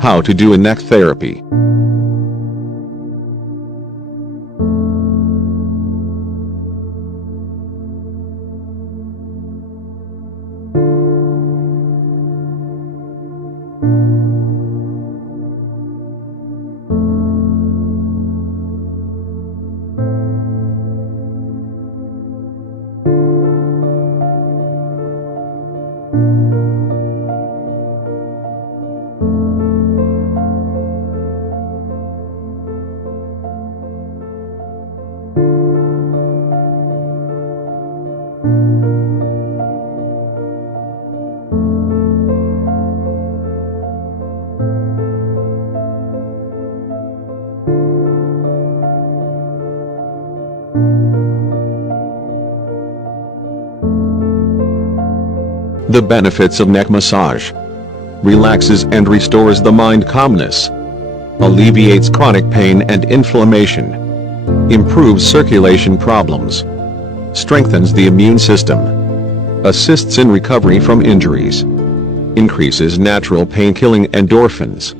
How to do a neck therapy. The benefits of neck massage: relaxes and restores the mind calmness, alleviates chronic pain and inflammation, improves circulation problems, strengthens the immune system, assists in recovery from injuries, increases natural pain-killing endorphins,